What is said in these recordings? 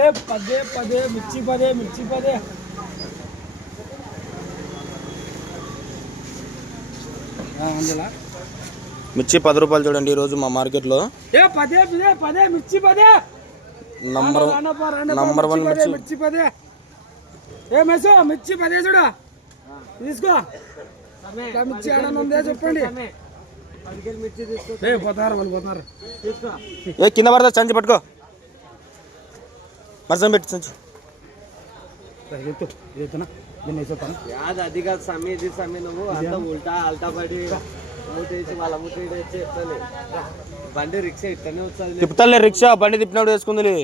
ఏ పదే పదే మిర్చి పదే మిర్చి పదే. మిర్చి పది రూపాయలు చూడండి ఈరోజు మా మార్కెట్లో. ఏ పదే పదే పదే మిర్చి పదే. నంబర్ నంబర్ వన్ మిర్చి పదే, మిర్చి. మిర్చి పదే. ఏ మెసో మిర్చి పదే చూడు. తీసుకో. మిర్చి ఆడని ఉందే చెప్పండి. ఏ కింద పడతా సంచి పట్టుకో. మరసం పెట్టి సంచి. అది కాదు సమీ ఇది సమీ నువ్వు. అంత ఉల్టా అల్టా పడి మూటేసి వాళ్ళ మూట వేసి ఎట్లనే బండి రిక్షా ఇట్లనే వస్తుంది తిప్పుతాలే రిక్షా బండి తిప్పినప్పుడు వేసుకుంది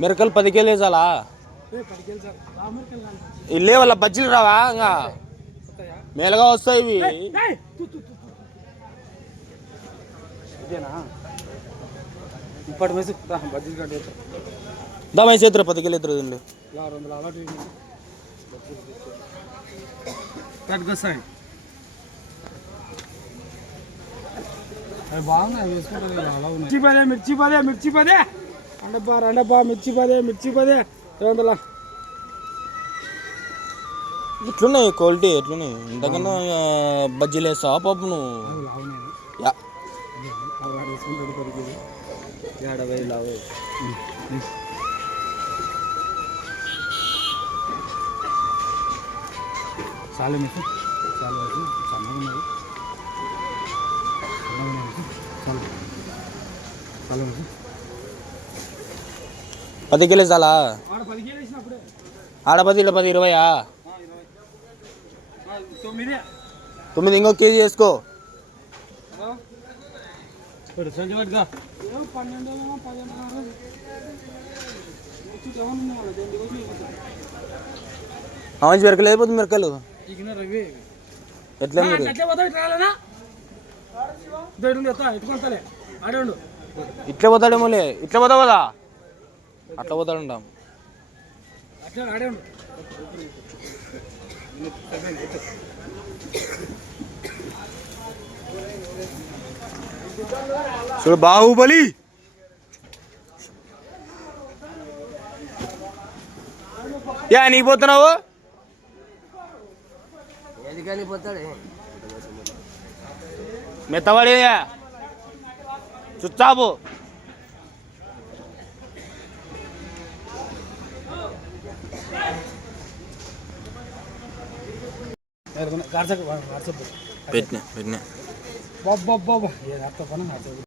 మిరకలు పది కేలు వేసాలా. ఇల్లే వాళ్ళ బజ్జీలు రావా ఇంకా? మేలుగా వస్తాయి ఇవి. ఇప్పటి మెసి బడ్జెట్ కట్టే పది కేలు ఎత్తురు తిండి ఆరు వందల అలవాటు కట్టుకొస్తాయి అవి బాగున్నాయి వేసుకుంటారు మిర్చి పదే మిర్చి పదే మిర్చి పదే. రండబ్బా రండబ్బా మిర్చి పదే మిర్చి పదే. రెండు వందల ఎట్లున్నాయి క్వాలిటీ ఎట్లున్నాయి ఇంతకన్నా బజ్జీలు వేస్తావా నువ్వు. చాలు మీకు చాలు. చాలు. చాలు. పది కేలు వేసాలా ఆడ పది ఇలా పది ఇరవయా? ఇరవై తొమ్మిది. తొమ్మిది ఇంకో కేజీ వేసుకో. ఆమె మిరకలు అయిపోతుంది మిరకలు ఎట్లా మీరు ఇట్లా ఉండు ఇట్లా పోతాడేమోలే. ఇట్లా పోతావు కదా? అట్లా పోతాడంటాం అట్లా ఆడే ఉండు. చూడు బాహుబలి యా నీకు పోతున్నావు ఏది కానీ పోతాడే మెత్తవాడి చుచ్చాపు పెట్టినా పెట్టినా బాబా బాబా ఏ అత్త పని వాట్సాప్